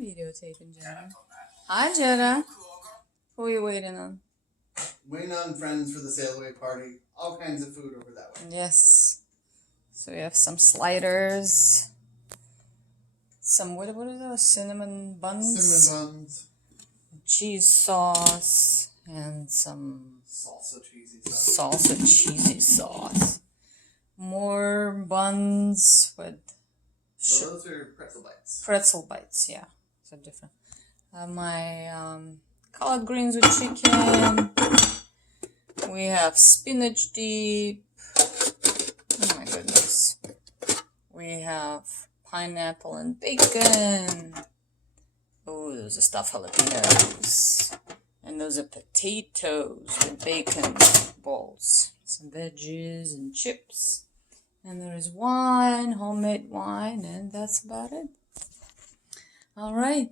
videotaping, Jenna. Hi, Jenna. Who are you waiting on? Waiting on friends for the sail away party. All kinds of food over that way. Yes. So we have some sliders. Some, what are those? Cinnamon buns? Cinnamon buns. Cheese sauce. And some Salsa cheesy sauce. More buns with... So those are pretzel bites. Pretzel bites, yeah. So different. My collard greens with chicken. We have spinach dip. Oh my goodness. We have pineapple and bacon. Oh, those are stuffed jalapenos. And those are potatoes with bacon balls. Some veggies and chips. And there is wine, homemade wine, and that's about it. All right.